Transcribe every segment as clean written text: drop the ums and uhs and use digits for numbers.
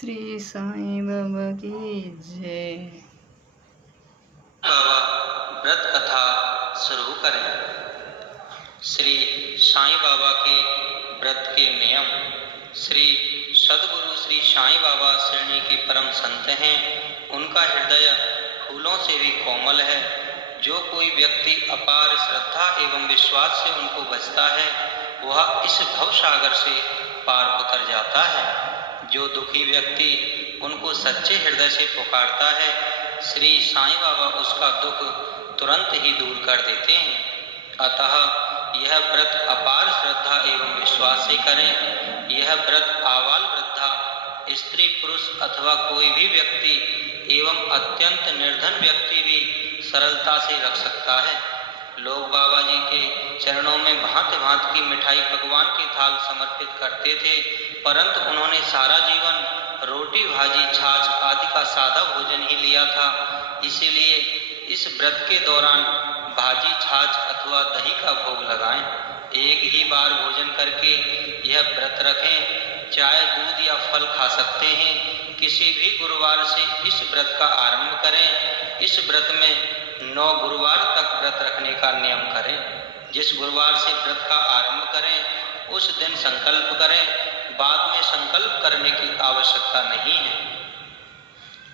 श्री साईं बाबा की जय। बाबा व्रत कथा शुरू करें। श्री साईं बाबा के व्रत के नियम। श्री सद्गुरु श्री साईं बाबा श्रेणी के परम संत हैं। उनका हृदय फूलों से भी कोमल है। जो कोई व्यक्ति अपार श्रद्धा एवं विश्वास से उनको भजता है वह इस भवसागर से पार उतर जाता है। जो दुखी व्यक्ति उनको सच्चे हृदय से पुकारता है श्री साईं बाबा उसका दुख तुरंत ही दूर कर देते हैं। अतः यह व्रत अपार श्रद्धा एवं विश्वास से करें। यह व्रत आबाल वृद्धा, स्त्री पुरुष अथवा कोई भी व्यक्ति एवं अत्यंत निर्धन व्यक्ति भी सरलता से रख सकता है। लोग बाबा जी के चरणों में भांति भांति की मिठाई पकवान के थाल समर्पित करते थे, परंतु उन्होंने सारा जीवन रोटी भाजी छाछ आदि का सादा भोजन ही लिया था। इसीलिए इस व्रत के दौरान भाजी छाछ अथवा दही का भोग लगाएं। एक ही बार भोजन करके यह व्रत रखें। चाय दूध या फल खा सकते हैं। किसी भी गुरुवार से इस व्रत का आरंभ करें। इस व्रत में 9 गुरुवार तक व्रत रखने का नियम करें। जिस गुरुवार से व्रत का आरंभ करें उस दिन संकल्प करें, बाद में संकल्प करने की आवश्यकता नहीं है।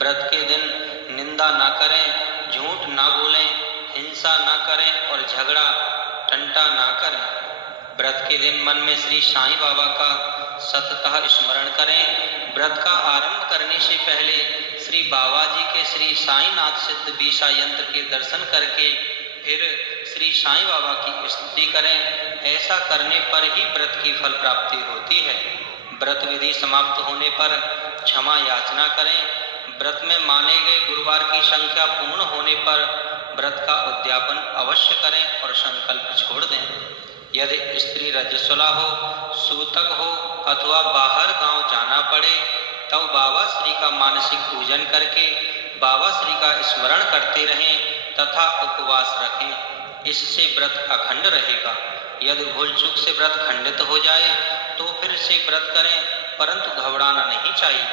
व्रत के दिन निंदा ना करें, झूठ ना बोलें, हिंसा ना करें और झगड़ा टंटा ना करें। व्रत के दिन मन में श्री साईं बाबा का सततः स्मरण करें। व्रत का आरंभ करने से पहले श्री बाबा जी के श्री साईनाथ सिद्ध बीसा यंत्र के दर्शन करके फिर श्री साईं बाबा की स्तुति करें। ऐसा करने पर ही व्रत की फल प्राप्ति होती है। व्रत विधि समाप्त होने पर क्षमा याचना करें। व्रत में माने गए गुरुवार की संख्या पूर्ण होने पर व्रत का उद्यापन अवश्य करें और संकल्प छोड़ दें। यदि स्त्री रजस्वला हो, सूतक हो अथवा बाहर गांव जाना पड़े तब बाबा श्री का मानसिक पूजन करके बाबा श्री का स्मरण करते रहें तथा उपवास रखें। इससे व्रत अखंड रहेगा। यदि भूल चूक से व्रत खंडित हो जाए तो फिर से व्रत करें, परंतु घबराना नहीं चाहिए।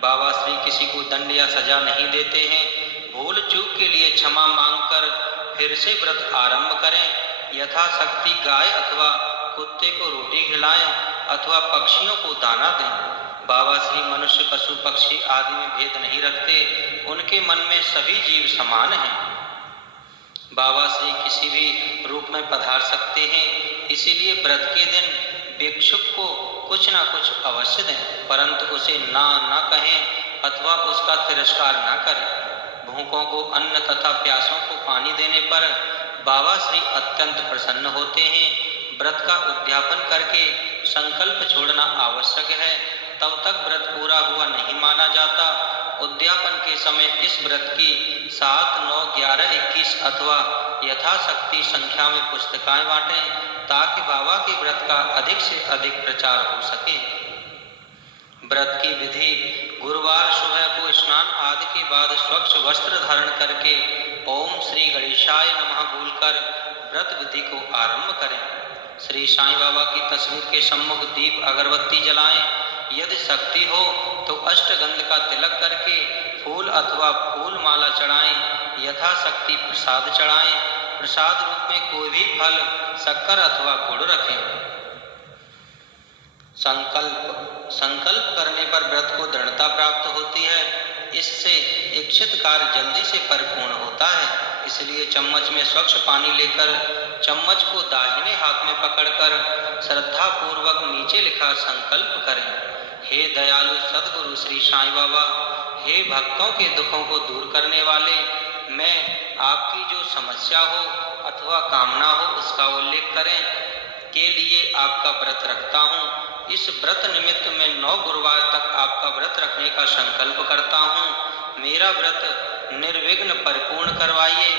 बाबा श्री किसी को दंड या सजा नहीं देते हैं। भूल चूक के लिए क्षमा मांगकर फिर से व्रत आरंभ करें। यथाशक्ति गाय अथवा कुत्ते को रोटी खिलाएं अथवा पक्षियों को दाना दें। बाबा श्री मनुष्य पशु पक्षी आदि में भेद नहीं रखते। उनके मन में सभी जीव समान हैं। बाबा श्री किसी भी रूप में पधार सकते हैं। इसीलिए व्रत के दिन भिक्षुक को कुछ न कुछ अवश्य दें, परंतु उसे ना कहें अथवा उसका तिरस्कार न करें। भूखों को अन्न तथा प्यासों को पानी देने पर बाबा श्री अत्यंत प्रसन्न होते हैं। व्रत का उद्यापन करके संकल्प छोड़ना आवश्यक है, तब तक व्रत पूरा हुआ नहीं माना जाता। उद्यापन के समय इस व्रत की 7, 9, 11, 21 अथवा यथाशक्ति संख्या में पुस्तकाएं बांटें ताकि बाबा के व्रत का अधिक से अधिक प्रचार हो सके। व्रत की विधि। गुरुवार सुबह को स्नान आदि के बाद स्वच्छ वस्त्र धारण करके ओम श्री गणेशाय नमः बोलकर व्रत विधि को आरंभ करें। श्री साईं बाबा की तस्वीर के सम्मुख दीप अगरबत्ती जलाएं। यदि शक्ति हो तो अष्टगंध का तिलक करके फूल अथवा फूल माला चढ़ाएं। यथाशक्ति प्रसाद चढ़ाएं। प्रसाद रूप में कोई भी फल, शक्कर अथवा गुड़ रखें। संकल्प करने पर व्रत को दृढ़ता प्राप्त होती है। इससे इच्छित कार्य जल्दी से परिपूर्ण होता है। इसलिए चम्मच में स्वच्छ पानी लेकर चम्मच को दाहिने हाथ में पकड़कर श्रद्धा पूर्वक नीचे लिखा संकल्प करें। हे दयालु सद्गुरु श्री साईं बाबा, हे भक्तों के दुखों को दूर करने वाले, मैं आपकी जो समस्या हो अथवा कामना हो उसका उल्लेख करें के लिए आपका व्रत रखता हूँ। इस व्रत निमित्त मैं 9 गुरुवार तक आपका व्रत रखने का संकल्प करता हूँ। मेरा व्रत निर्विघ्न परिपूर्ण करवाइए।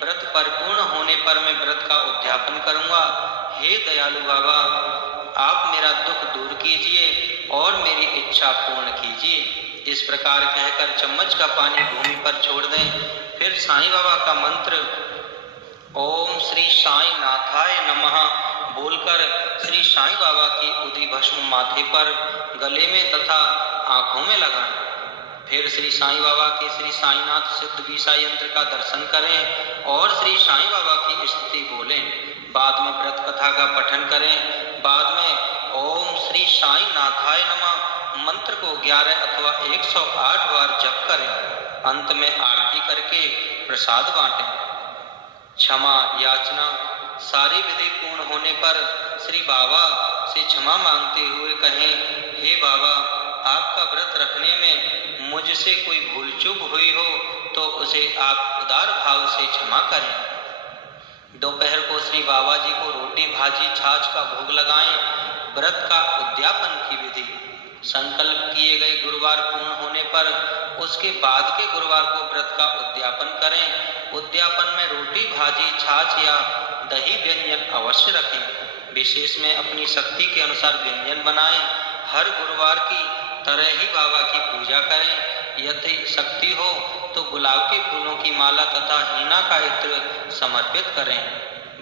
व्रत परिपूर्ण होने पर मैं व्रत का उद्यापन करूँगा। हे दयालु बाबा, आप मेरा दुख दूर कीजिए और मेरी इच्छा पूर्ण कीजिए। इस प्रकार कहकर चम्मच का पानी भूमि पर छोड़ दें। फिर साईं बाबा का मंत्र ओम श्री साईं नाथाय नमः बोलकर श्री साईं बाबा की उदी भस्म माथे पर, गले में तथा आंखों में लगाएं। फिर श्री साईं बाबा के श्री साईनाथ सिद्ध वीसा यंत्र का दर्शन करें और श्री साईं बाबा की स्तुति बोलें। बाद में व्रत कथा का पठन करें। बाद में ओम श्री साईं नाथाय नमः मंत्र को 11 अथवा 108 बार जप करें। अंत में आरती करके प्रसाद बांटें। क्षमा याचना सारी विधि पूर्ण होने पर श्री बाबा से क्षमा मांगते हुए कहें, हे बाबा, आपका व्रत रखने में मुझसे कोई भूल चूक हुई हो तो उसे आप उदार भाव से क्षमा करें। दोपहर को श्री बाबा जी को रोटी भाजी छाछ का भोग लगाएं। व्रत का उद्यापन की विधि। संकल्प किए गए गुरुवार पूर्ण होने पर उसके बाद के गुरुवार को व्रत का उद्यापन करें। उद्यापन में रोटी भाजी छाछ या दही व्यंजन अवश्य रखें। विशेष में अपनी शक्ति के अनुसार व्यंजन बनाएं। हर गुरुवार की तरह ही बाबा की पूजा करें। यदि शक्ति हो तो गुलाब के फूलों की माला तथा हीना का इत्र समर्पित करें।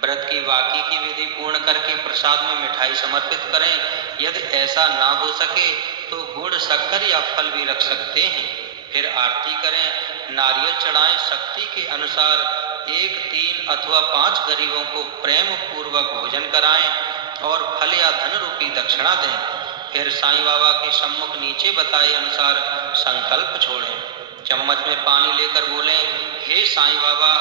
व्रत की बाकी की विधि पूर्ण करके प्रसाद में मिठाई समर्पित करें। यदि ऐसा ना हो सके तो गुड़ शक्कर या फल भी रख सकते हैं। फिर आरती करें, नारियल चढ़ाएं। शक्ति के अनुसार 1, 3 अथवा 5 गरीबों को प्रेम पूर्वक भोजन कराएं और फल या धन रूपी दक्षिणा दें। फिर साईं बाबा के सम्मुख नीचे बताए अनुसार संकल्प छोड़ें। चम्मच में पानी लेकर बोलें, हे साईं बाबा,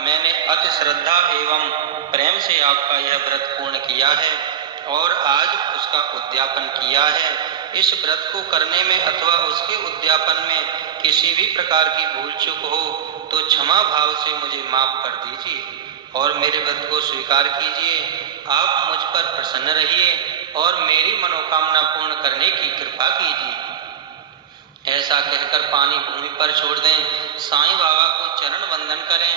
मैंने अति श्रद्धा एवं प्रेम से आपका यह व्रत पूर्ण किया है और आज उसका उद्यापन किया है। इस व्रत को करने में अथवा उसके उद्यापन में किसी भी प्रकार की भूल चूक हो तो क्षमा भाव से मुझे माफ कर दीजिए और मेरे व्रत को स्वीकार कीजिए। आप मुझ पर प्रसन्न रहिए और मेरी मनोकामना पूर्ण करने की कृपा कीजिए। ऐसा कहकर पानी भूमि पर छोड़ दें। साईं बाबा को चरण वंदन करें।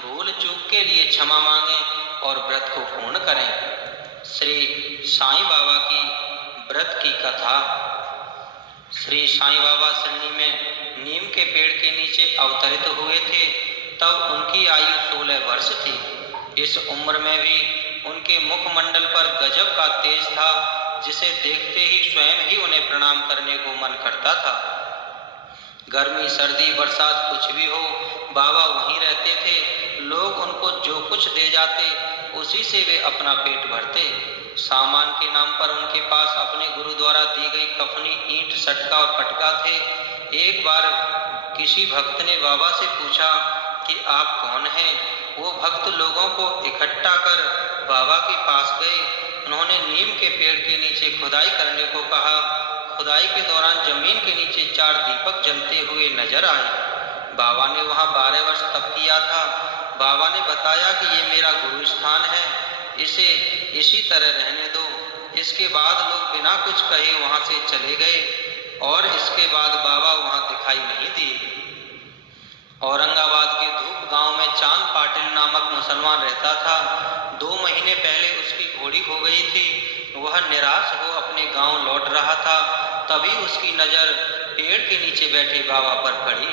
भूल चूक के लिए क्षमा मांगें और व्रत को पूर्ण करें। श्री साईं बाबा की व्रत की कथा। श्री साईं बाबा सिडनी में नीम के पेड़ के नीचे अवतरित हुए थे। तब उनकी आयु 16 वर्ष थी। इस उम्र में भी उनके मुखमंडल पर गजब का तेज था, जिसे देखते ही स्वयं ही उन्हें प्रणाम करने को मन करता था। गर्मी सर्दी बरसात कुछ भी हो, बाबा वहीं रहते थे। लोग उनको जो कुछ दे जाते उसी से वे अपना पेट भरते। सामान के नाम पर उनके पास अपने गुरु द्वारा दी गई कफनी, ईंट, सटका और पटका थे। एक बार किसी भक्त ने बाबा से पूछा कि आप कौन हैं? वो भक्त लोगों को इकट्ठा कर बाबा के पास गए। उन्होंने नीम के पेड़ के नीचे खुदाई करने को कहा। खुदाई के दौरान जमीन के नीचे 4 दीपक जलते हुए नजर आए। बाबा ने वहां 12 वर्ष तप किया था। बाबा ने बताया कि ये मेरा गुरु स्थान है, इसे इसी तरह रहने दो। इसके बाद लोग बिना कुछ कहे वहां से चले गए और इसके बाद बाबा वहां दिखाई नहीं दिए। औरंगाबाद के धूप गांव में चांद पाटिल नामक मुसलमान रहता था। 2 महीने पहले उसकी घोड़ी खो गई थी। वह निराश हो अपने गांव लौट रहा था। तभी उसकी नजर पेड़ के नीचे बैठे बाबा पर पड़ी।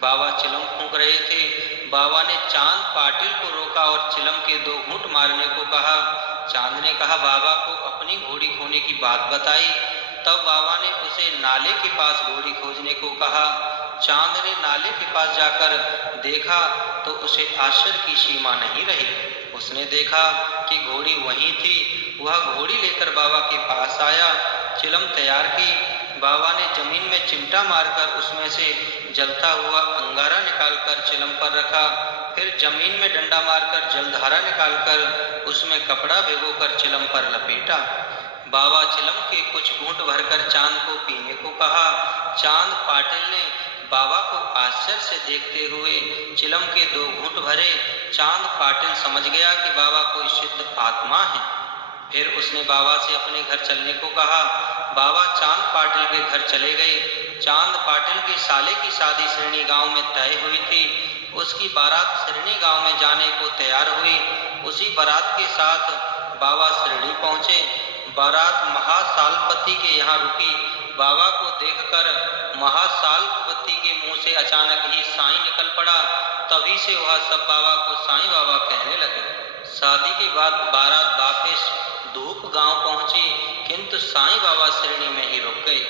बाबा चिलम फूंक रहे थे। बाबा ने चांद पाटिल को रोका और चिलम के 2 घूंट मारने को कहा। चांद ने कहा बाबा को अपनी घोड़ी खोने की बात बताई। तब बाबा ने उसे नाले के पास घोड़ी खोजने को कहा। चांद ने नाले के पास जाकर देखा तो उसे आश्चर्य की सीमा नहीं रही। उसने देखा कि घोड़ी वहीं थी। वह घोड़ी लेकर बाबा के पास आया। चिलम तैयार की। बाबा ने जमीन में चिमटा मारकर उसमें से जलता हुआ अंगारा निकालकर चिलम पर रखा। फिर जमीन में डंडा मारकर जलधारा निकालकर उसमें कपड़ा भिगोकर चिलम पर लपेटा। बाबा चिलम के कुछ घूंट भरकर चांद को पीने को कहा। चांद पाटिल ने बाबा को आश्चर्य से देखते हुए चिलम के 2 घूंट भरे। चांद पाटिल समझ गया कि बाबा कोई सिद्ध आत्मा है। फिर उसने बाबा से अपने घर चलने को कहा। बाबा चांद पाटिल के घर चले गए। चांद पाटिल के साले की शादी सिरनी गांव में तय हुई थी। उसकी बारात सिरनी गांव में जाने को तैयार हुई। उसी बारात के साथ बाबा सिरनी पहुंचे। बारात महासालपति के यहाँ रुकी। बाबा को देखकर महासालपति के मुंह से अचानक ही साईं निकल पड़ा। तभी से वह सब बाबा को साईं बाबा कहने लगे। शादी के बाद बारात वापस धूप गांव पहुंची, किंतु साईं बाबा सिरनी में ही रुक गए।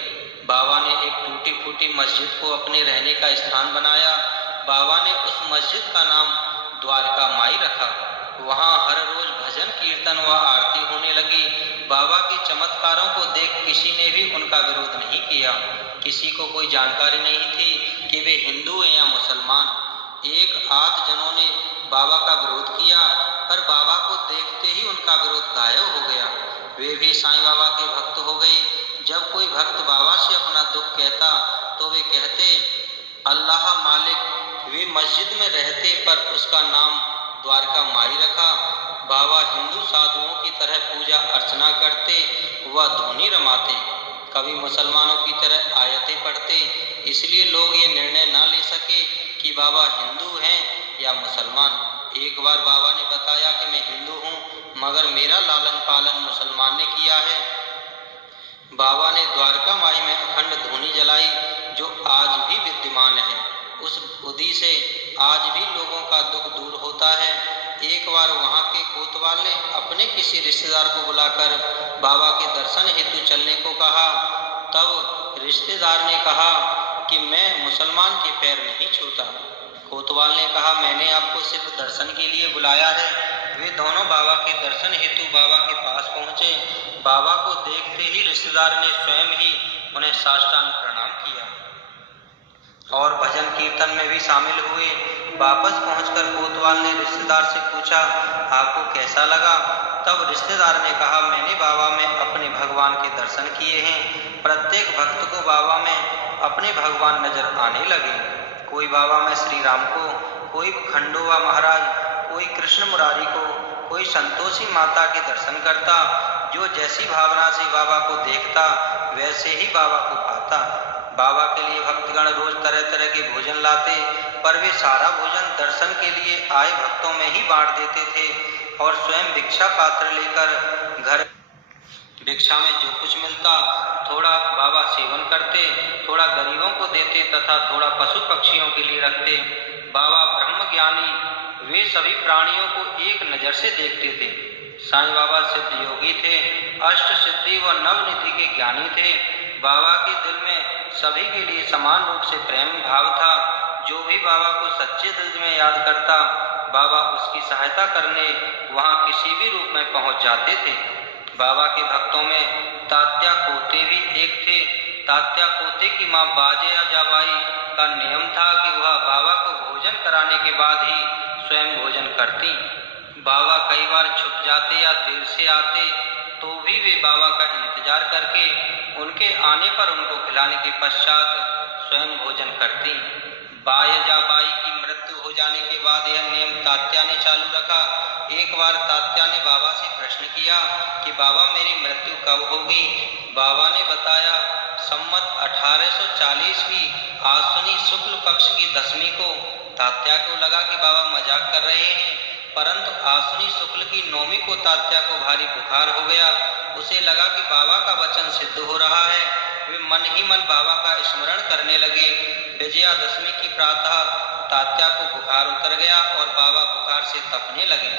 बाबा ने एक फूटी मस्जिद को अपने रहने का स्थान बनाया। बाबा ने उस मस्जिद का नाम द्वारका माई रखा। वहाँ हर रोज भजन कीर्तन व आरती होने लगी। बाबा के चमत्कारों को देख किसी ने भी उनका विरोध नहीं किया। किसी को कोई जानकारी नहीं थी कि वे हिंदू हैं या मुसलमान। एक आध जनों ने बाबा का विरोध किया, पर बाबा को देखते ही उनका विरोध गायब हो गया। वे भी साईं बाबा के भक्त हो गए। जब कोई भक्त बाबा से अपना दुख कहता तो वे कहते, अल्लाह मालिक। वे मस्जिद में रहते पर उसका नाम द्वारका माई रखा। बाबा हिंदू साधुओं की तरह पूजा अर्चना करते व धुनी रमाते, कभी मुसलमानों की तरह आयतें पढ़ते। इसलिए लोग ये निर्णय न ले सके कि बाबा हिंदू हैं या मुसलमान। एक बार बाबा ने बताया कि मैं हिंदू हूँ, मगर मेरा लालन पालन मुसलमान ने किया है। बाबा ने द्वारका माई में अखंड धुनी जलाई, जो आज भी विद्यमान है। उस उदी से आज भी लोगों का दुख दूर होता है। एक बार वहाँ के कोतवाल ने अपने किसी रिश्तेदार को बुलाकर बाबा के दर्शन हेतु चलने को कहा। तब रिश्तेदार ने कहा कि मैं मुसलमान के पैर नहीं छूता। कोतवाल ने कहा, मैंने आपको सिर्फ दर्शन के लिए बुलाया है। वे दोनों बाबा के दर्शन हेतु बाबा के पास पहुँचे। बाबा को देखते ही रिश्तेदार ने स्वयं ही उन्हें साष्टांग प्रणाम किया और भजन कीर्तन में भी शामिल हुए। वापस पहुंचकर कोतवाल ने रिश्तेदार से पूछा, आपको कैसा लगा? तब रिश्तेदार ने कहा, मैंने बाबा में अपने भगवान के दर्शन किए हैं। प्रत्येक भक्त को बाबा में अपने भगवान नजर आने लगे। कोई बाबा में श्री राम को, कोई खंडोबा महाराज, कोई कृष्ण मुरारी को, कोई संतोषी माता के दर्शन करता। जो जैसी भावना से बाबा को देखता वैसे ही बाबा को पाता। बाबा के लिए भक्तगण रोज तरह तरह के भोजन लाते, पर वे सारा भोजन दर्शन के लिए आए भक्तों में ही बांट देते थे और स्वयं भिक्षा पात्र लेकर घर भिक्षा में जो कुछ मिलता थोड़ा बाबा सेवन करते, थोड़ा गरीबों को देते तथा थोड़ा पशु पक्षियों के लिए रखते। बाबा ब्रह्म ज्ञानी, वे सभी प्राणियों को एक नजर से देखते थे। साईं बाबा सिद्ध योगी थे, अष्ट सिद्धि व नवनिधि के ज्ञानी थे। बाबा के दिल में सभी के लिए समान रूप से प्रेम भाव था। जो भी बाबा को सच्चे दिल में याद करता, बाबा उसकी सहायता करने वहाँ किसी भी रूप में पहुँच जाते थे। बाबा के भक्तों में तात्या कोते भी एक थे। तात्या कोते की माँ बाजे जाबाई का नियम था कि वह बाबा को भोजन कराने के बाद ही स्वयं भोजन करती। बाबा कई बार छुप जाते या देर से आते तो भी वे बाबा का इंतजार करके उनके आने पर उनको खिलाने के पश्चात स्वयं भोजन करती। बायजाबाई की मृत्यु हो जाने के बाद यह नियम तात्या ने चालू रखा। एक बार तात्या ने बाबा से प्रश्न किया कि बाबा मेरी मृत्यु कब होगी? बाबा ने बताया, सम्मत 1840 की आश्विनी शुक्ल पक्ष की 10वीं को। तात्या को लगा कि बाबा मजाक कर रहे हैं, परंतु आश्विनी शुक्ल की 9वीं को तात्या को भारी बुखार हो गया। उसे लगा कि बाबा का वचन सिद्ध हो रहा है। वे मन ही मन बाबा का स्मरण करने लगे। विजयादशमी की प्रातः तात्या को बुखार उतर गया और बाबा बुखार से तपने लगे।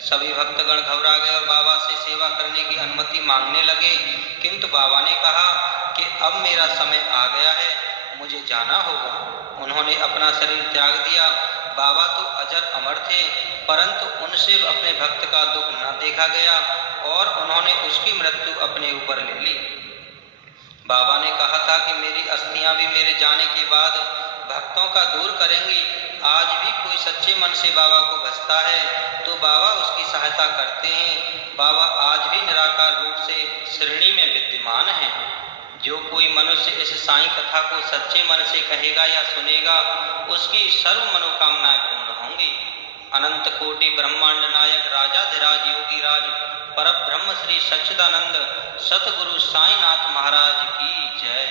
सभी भक्तगण घबरा गए और बाबा से सेवा करने की अनुमति मांगने लगे, किंतु बाबा ने कहा कि अब मेरा समय आ गया है, मुझे जाना होगा। उन्होंने अपना शरीर त्याग दिया। बाबा तो अजर अमर थे, परंतु उनसे अपने भक्त का दुख न देखा गया और उन्होंने उसकी मृत्यु अपने ऊपर ले ली। बाबा ने कहा था कि मेरी अस्थियां भी मेरे जाने के बाद भक्तों का दूर करेंगी। आज भी कोई सच्चे मन से बाबा को भजता है तो बाबा उसकी सहायता करते हैं। बाबा आज भी निराकार रूप से श्रेणी में विद्यमान है। जो कोई मनुष्य इस साईं कथा को सच्चे मन से कहेगा या सुनेगा, उसकी सर्व मनोकामनाएं पूर्ण होंगी। अनंत कोटि ब्रह्मांड नायक राजाधिराज योगी राज परब्रह्म श्री सच्चिदानंद सतगुरु साईनाथ महाराज की जय।